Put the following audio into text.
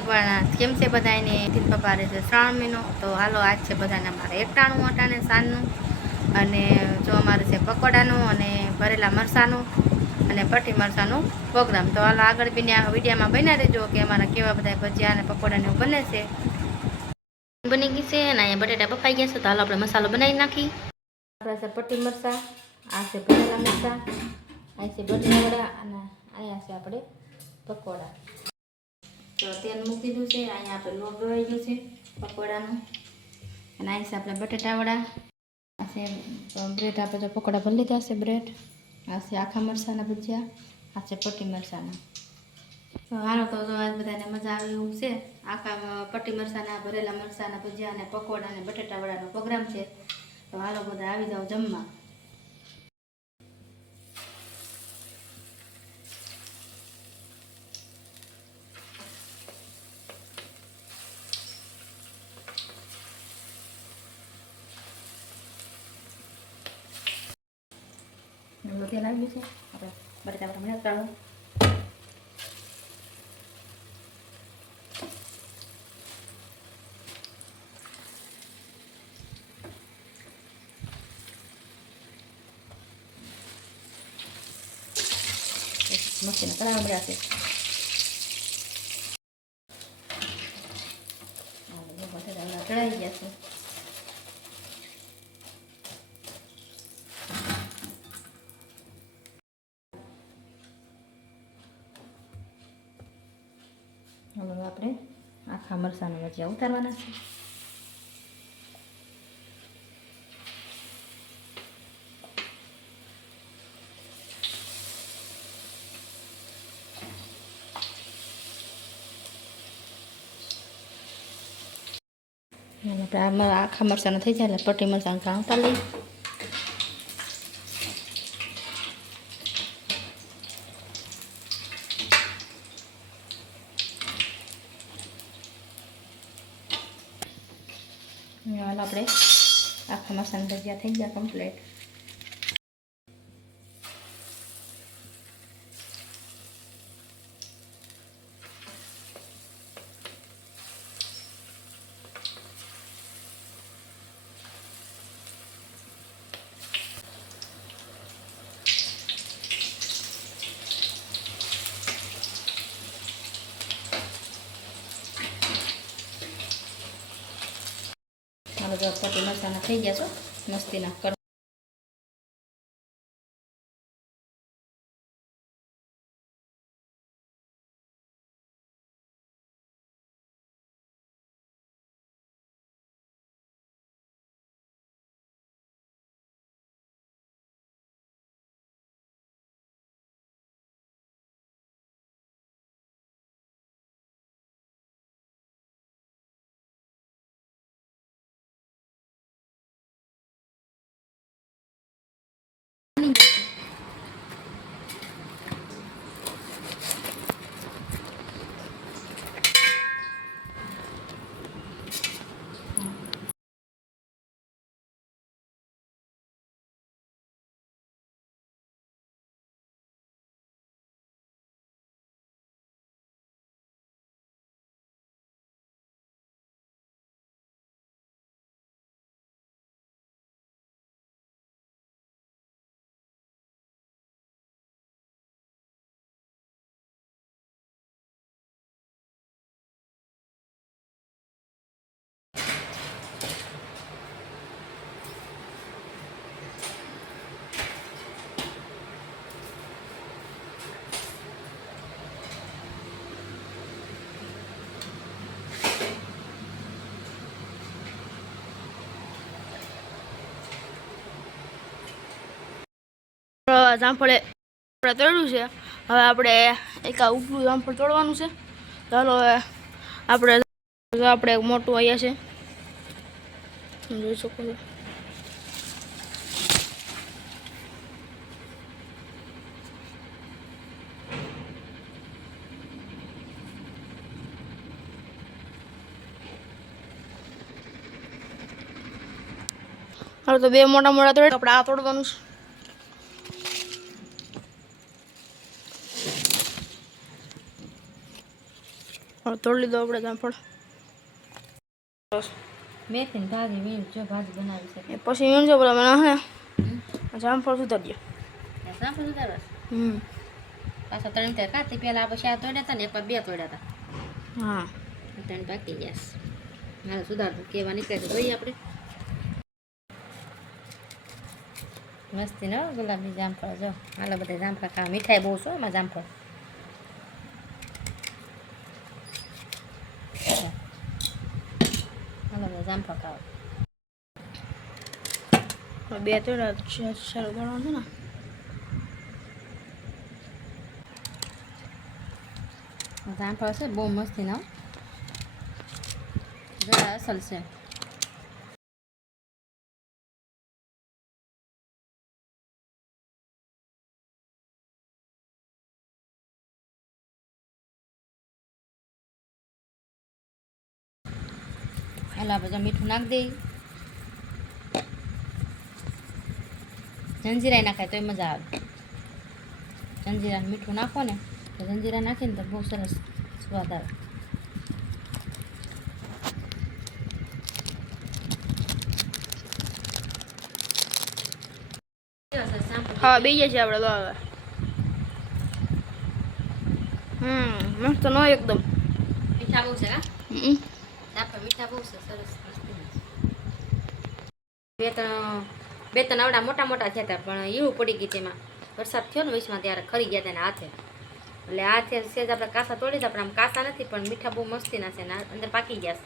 પણ કેમ છે બધાને તીન પપ્પારે છે 3 મહિનો તો હાલો આજ છે બધાને અમારે 91 અટાણે સાંજનું અને જો અમારે છે પકોડાનું અને ભરેલા મરસાનું અને પટ્ટી મરસાનું પ્રોગ્રામ તો હાલો આગળ વિડીયોમાં બન્યા રહેજો કે અમારા કેવા બધા ભજીયા અને પકોડાને એવું બને છે બની ગઈ છે અને અહીંયા બટેટા બફાઈ ગયા છે તો હાલો આપણે મસાલો બનાવી નાખી આપણા છે પટ્ટી મરસા આ છે ભરેલા મરસા અહીં છે બટેટા અને અહીંયા છે આપણે પકોડા તો તેલ મૂકી દીધું છે અહીંયા આપણે લોટ ગવાઈ ગયો છે પકોડાનું અને અહીં છે આપણે બટેટા વડા આ છે બ્રેડ આપણે તો પકોડા ભરી લીધા છે બ્રેડ આ છે આખા મરચાંના ભજીયા આ છે પટ્ટી મરચાંના તો હાલો તો આજ બધાને મજા આવે એવું છે આખા પટ્ટી મરચાંના ભરેલા મરચાંના ભજીયા અને પકોડા અને બટેટા વડાનો પ્રોગ્રામ છે તો હાલો બધા આવી જાઓ જમવા તેલ આવી ગયું છે આપણે બટેટા વડા બનાવતા મસ્તીના કરાવવા મળ્યા છે બટેટા ચડાવી ગયા છે હવે આપણે આખા મરચાંના ભજીયા ઉતારવાના છે આપણે આખા મરચાંના થઈ જાય એટલે પટ્ટી મરચાં ઉતાર લઈએ હાલ આપણે આખા મરચાંના ભજીયા થઈ ગયા કમ્પ્લીટ પટ્ટી મરચાંના થઈ ગયા છો મસ્તીના કર જામફળે તોડ્યું છે હવે આપણે એક આ ઉપલું જામફળ તોડવાનું છે ચાલો હવે આપણે મોટું અહીંયા છે જોઈ શકો છો હવે તો બે મોટા મોટા તોડે આપણે આ તોડવાનું છે તોડી લીધો આપણે જામફળ. મેથી ભાજી વીણ જો ભાજી બનાવી છે પછી વીણ જો બોલા મને હે જામફળ સુધારી દો. જામફળ સુધારવા પાછા 3 ત્યાં કાંતી પહેલાં આપણે 4 તોડ્યા હતા ને એક 2 તોડ્યા હતા. હા 3 પાકી ગયા. મારે સુધારતું કેવા નીકળે તો જોઈએ આપણે. મસ્તી ન ગુલાબની જામફળ જો હાલો બધા જામફળ ખાવા. મીઠાઈ બહુ છો એમાં જામફળ. હાલો બધા જામફળ ખાવા. 2 તોડ્યા સારું ગણવાનું છે ને. જામફળ છે બહુ મસ્તી ના જરા અસલ છે. હાલો આપણે મીઠું નાખી દઈએ. જંજીરા નાખાય તોય મજા આવે. જંજીરા મીઠું નાખો ને તો જંજીરા નાખીને તો બહુ સરસ સ્વાદ આવે. હા બીજે છે આપણે તો હવે. મસ્ત નો એકદમ મીઠા બહુ છે હા. મીઠા બહુ છે સરસ. બે ત્રણ આવડા મોટા મોટા થયા હતા પણ એવું પડી ગઈ તેમાં વરસાદ થયો ને વચમાં ત્યારે ખરી ગયા હતા ને હાથે. એટલે હાથે સેજ આપણે કાસા તોડી હતા પણ આમ કાસા નથી પણ મીઠા બહુ મસ્તી ના છે ને અંદર પાકી ગયા છે.